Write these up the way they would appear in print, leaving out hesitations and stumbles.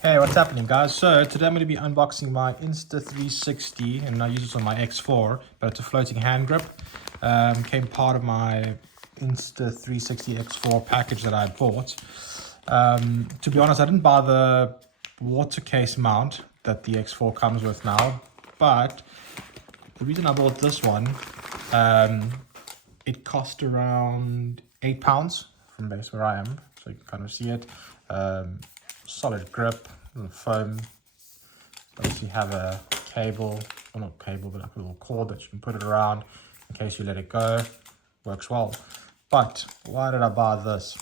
Hey, what's happening, guys? So today I'm going to be unboxing my Insta360, and I use this on my X4, but it's a floating hand grip. Came part of my Insta360 X4 package that I bought. To be honest, I didn't buy the water case mount that the X4 comes with now, but the reason I bought this one, it cost around £8 from base where I am, so you can kind of see it. Solid grip, little foam. Obviously have a cable, well not cable, but like a little cord that you can put it around in case you let it go. Works well. But why did I buy this?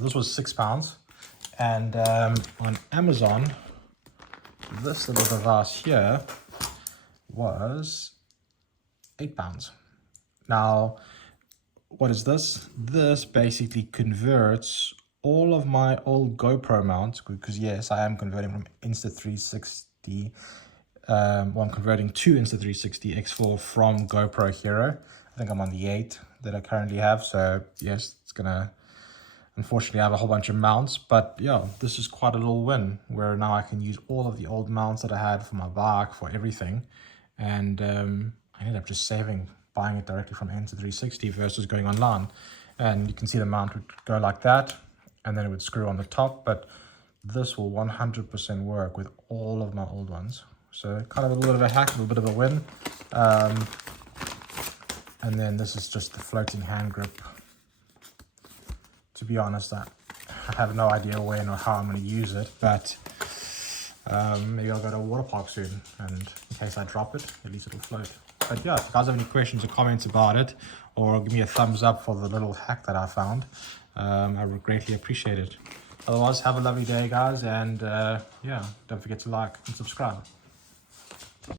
This was £6, and on Amazon, this little device here was £8. Now, what is this? This basically converts all of my old GoPro mounts, because yes, I am converting from Insta360, I'm converting to Insta360 X4 from GoPro Hero. I think I'm on the 8 that I currently have, so yes, it's gonna unfortunately have a whole bunch of mounts, but yeah, this is quite a little win, where now I can use all of the old mounts that I had for my bike, for everything, and I ended up just buying it directly from Insta360 versus going online. And you can see the mount would go like that, and then it would screw on the top, but this will 100% work with all of my old ones. So kind of a little bit of a hack, a little bit of a win. And then this is just the floating hand grip. To be honest, I have no idea when or how I'm going to use it, but maybe I'll go to a water park soon, and in case I drop it, at least it'll float. But yeah, if you guys have any questions or comments about it, or give me a thumbs up for the little hack that I found, I would greatly appreciate it. Otherwise, have a lovely day, guys, and yeah, don't forget to like and subscribe.